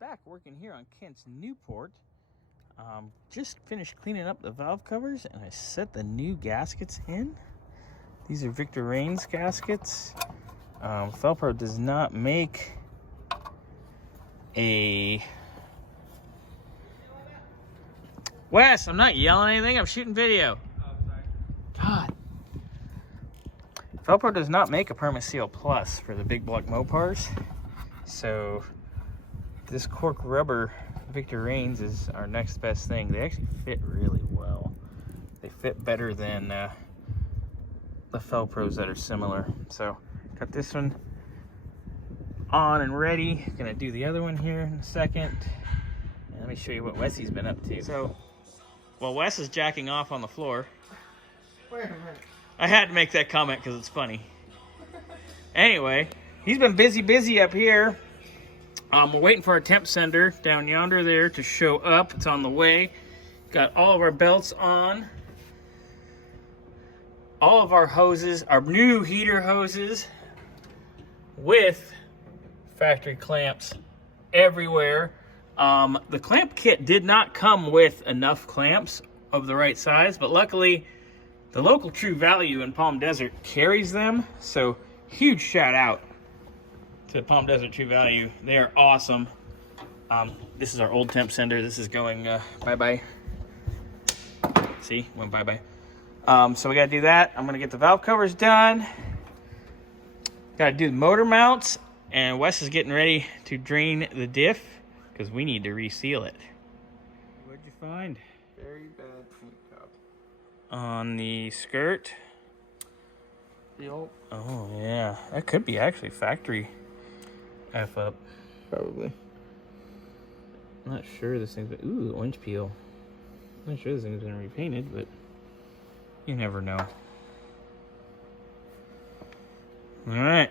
back working here on Kent's Newport. Just finished cleaning up the valve covers and I set the new gaskets in. These are Victor Reigns gaskets. Felpro does not make a... Wes, I'm not yelling anything, I'm shooting video. Oh, sorry. God. Felpro does not make a Permaseal Plus for the big block Mopars. So this cork rubber Victor Reigns is our next best thing. They actually fit really well. They fit better than the Felpros that are similar. So got this one on and ready. Gonna do the other one here in a second. And let me show you what Wesley's been up to. So, while Wes is jacking off on the floor, Wait a minute. I had to make that comment because it's funny. Anyway, he's been busy up here. We're waiting for our temp sender down yonder there to show up. It's on the way. Got all of our belts on. All of our hoses, our new heater hoses with factory clamps everywhere. The clamp kit did not come with enough clamps of the right size, but luckily the local True Value in Palm Desert carries them. So huge shout out to Palm Desert True Value. They are awesome. This is our old temp sender. This is going bye-bye. See, went bye-bye. So we gotta do that. I'm gonna get the valve covers done. Gotta do the motor mounts, and Wes is getting ready to drain the diff because we need to reseal it. What'd you find? Very bad paint job. On the skirt? Yep. Oh yeah, that could be actually factory F up. Probably. I'm not sure this thing's been, ooh, orange peel. I'm not sure this thing's been repainted, but you never know. All right,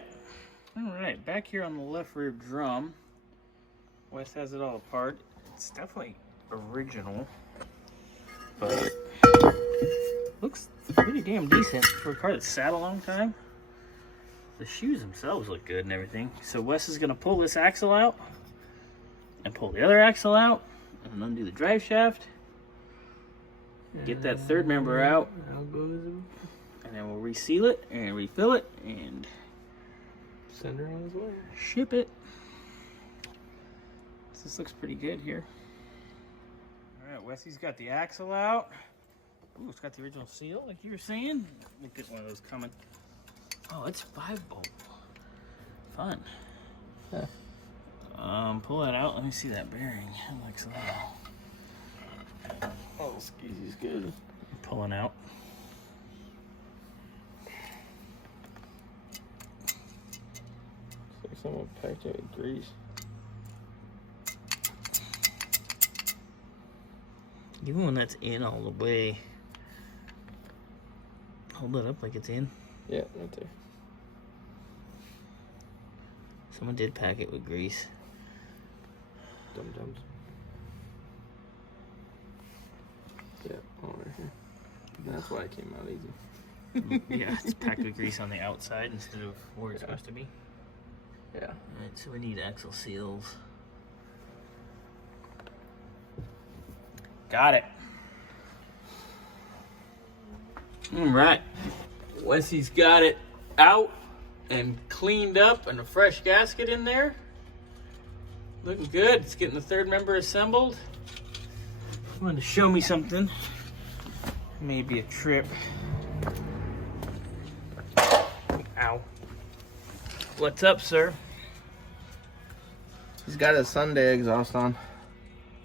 back here on the left rear drum, Wes has it all apart. It's definitely original, but looks pretty damn decent for a car that's sat a long time. The shoes themselves look good and everything. So Wes is gonna pull this axle out and pull the other axle out and undo the drive shaft. Get that third member out, and then we'll reseal it and refill it and Send her on his way. ship it. So this looks pretty good here. All right, Wesley's got the axle out. Ooh, it's got the original seal, like you were saying. We'll get one of those coming. Oh, it's 5-bolt. Fun. Yeah. Pull that out. Let me see that bearing. It looks a little. Oh, squeezy's good. Pulling out. It's like someone packed it with grease. Even when that's in all the way, hold it up like it's in. Yeah, right there. Someone did pack it with grease. Dum-dums. Yeah, all right here. That's why it came out easy. Yeah, it's packed with grease on the outside instead of where it's supposed to be. Yeah. Alright, so we need axle seals. Got it. Alright. Wesley's got it out and cleaned up and a fresh gasket in there. Looking good. It's getting the third member assembled. Wanted to show me something. Maybe a trip. Ow. What's up, sir? He's got his Sunday exhaust on.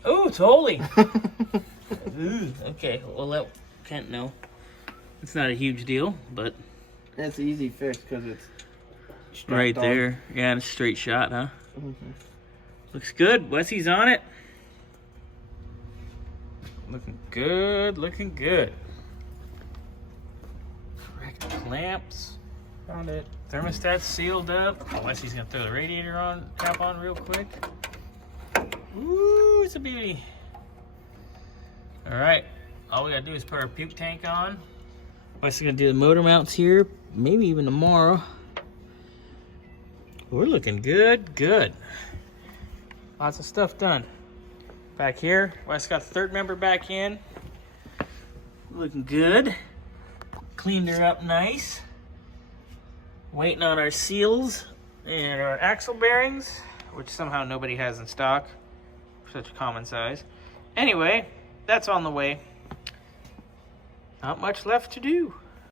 Oh, it's holy. Ooh, okay, we'll let Kent know. It's not a huge deal, but It's an easy fix because it's right strapped on. there. Yeah, it's a straight shot, huh? Mm-hmm. Looks good. Wesley's on it. Looking good, looking good. Correct clamps. Found it. Thermostat's sealed up. Wesley's gonna throw the radiator on, cap on real quick. Ooh, it's a beauty. All right, all we gotta do is put our puke tank on. Wesley's gonna do the motor mounts here, maybe even tomorrow. We're looking good, good. lots of stuff done. Back here, Wes got the third member back in. Looking good. Cleaned her up nice. Waiting on our seals and our axle bearings, which somehow nobody has in stock for such a common size. Anyway, that's on the way. Not much left to do.